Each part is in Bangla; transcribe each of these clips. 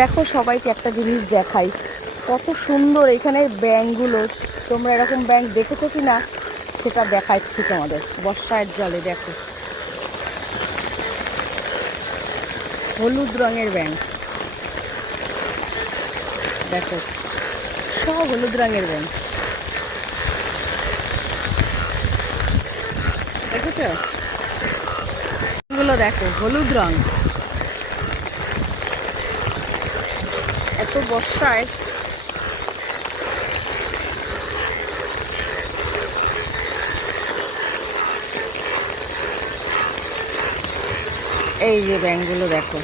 দেখো সবাইকে একটা জিনিস দেখাই, কত সুন্দর এখানের ব্যাঙগুলো। তোমরা এরকম ব্যাঙ দেখেছো কি না সেটা দেখাচ্ছি তোমাদের। বর্ষার জলে দেখো হলুদ রঙের ব্যাঙ, দেখো সব হলুদ রঙের ব্যাঙ, দেখেছো? এগুলো দেখো হলুদ রং। এত বর্ষায় এই যে ব্যাঙগুলো দেখো,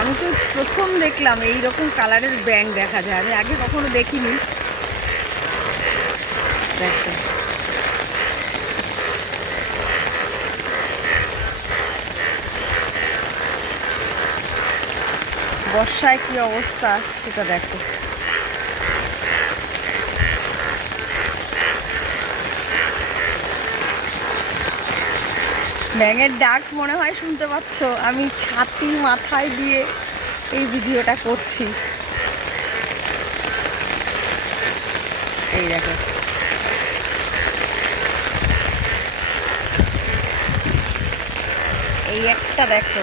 আমি তো প্রথম দেখলাম এই রকম কালারের ব্যাঙ দেখা যায়, আমি আগে কখনো দেখিনি। দেখো বর্ষায় কি অবস্থা সেটা দেখো। ব্যাঙের ডাক মনে হয় শুনতে পাচ্ছ, আমি ছাতি মাথায় দিয়ে এই ভিডিওটা করছি। এই দেখো এই একটা দেখো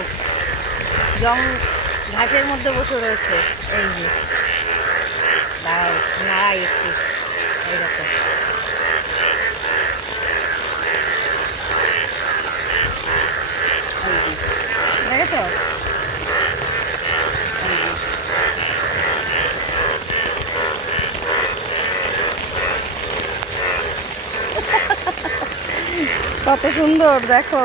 ঘাসের মধ্যে বসে রয়েছে। এই যে দাঁড়াও নাড়াই একটু, এই দেখো দেখেছো? কত সুন্দর দেখো।